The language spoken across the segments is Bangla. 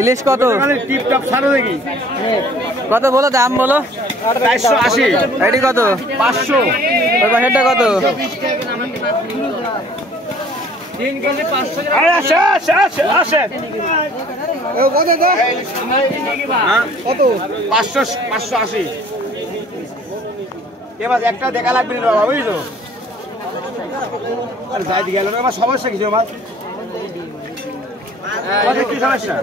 ইলিশ কত? টিপটপ ছাড়ো দেখি কত বলো, দাম বলো। 480। এটি কত? 500। ওই পাশেরটা কত? আসে আসে আসে আসে কত? 580। এবার একটা দেখা লাগবে না বাবা, বুঝছো? আর যাই গেল না, আমার সমস্যা কিছু আমার কি সমস্যা?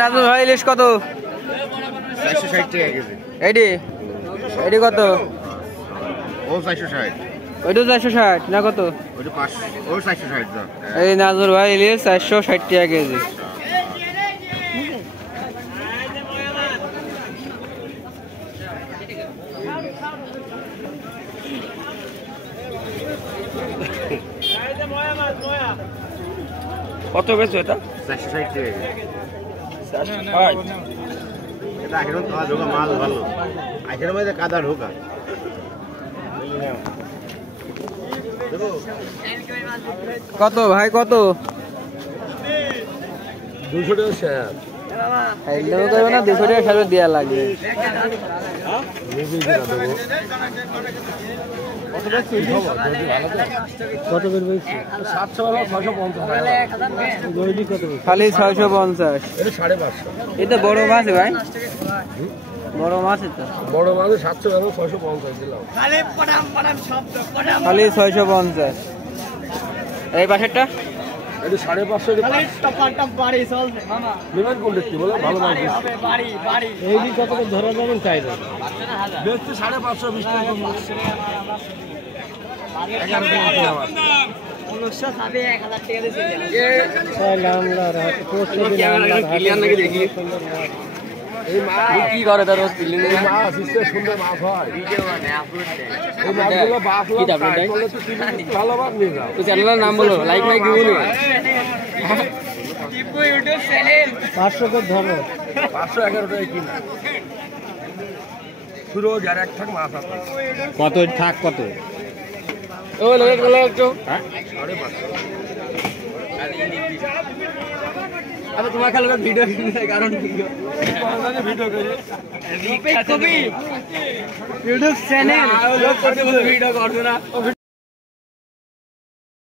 নাজমুল ভাই ইলিশ কত? 460 টাকা কেজি। এটি এটি কত? ও 460। ওইটা 460 না কত? ওটা 500। ও 460 দাও। এই নাজমুল ভাই ইলিশ 460 টাকা কেজি। কত বেচো এটা? 460 টাকা। 460। এটা এখন তো ঢোকা মাল ভালো। আজকের মধ্যে কাদা ঢোকা। কত ভাই কত? 200 টাকা শেয়ার। একদম করবে না, 200 টাকা সারা দেওয়া লাগবে। কত বের হয়েছে? 700 টাকা 650 খালি 650। এটা 550। এটা বড় মাছ ভাই, বড় মাছ এটা। বড় মাছ 700 টাকা 650 দিলাম। খালি 650। এই পাশেরটা এটা 550 নেবেন কোনটা কি বলো? ভালো মাছ এই দিন কত করে ধরা যাবেন চাই না বেচতে 550 20 টাকা কম। 11 টাকা মাছ। এই মাছ কি করে তার রোজ পিলি এই মাছ ইসে সুন্দর মাছ হয়। এই মাছগুলো বাফলা টাইট করলে তো তুমি ভালো মাছ নিয়ে যাও। তো চ্যানেলের নাম বলো, লাইক নাই কি বলো? 500 করে ধরো। 511 টাকা কিনা। পুরো যার এক থাক মাছ আছে। কত থাক কত? ও লাগে গেল একটু। হ্যাঁ 550। আরে তোমার খালি ভিডিও কিনে কারণ ভিডিও করি ইউটিউব চ্যানেল ভিডিও করছো না।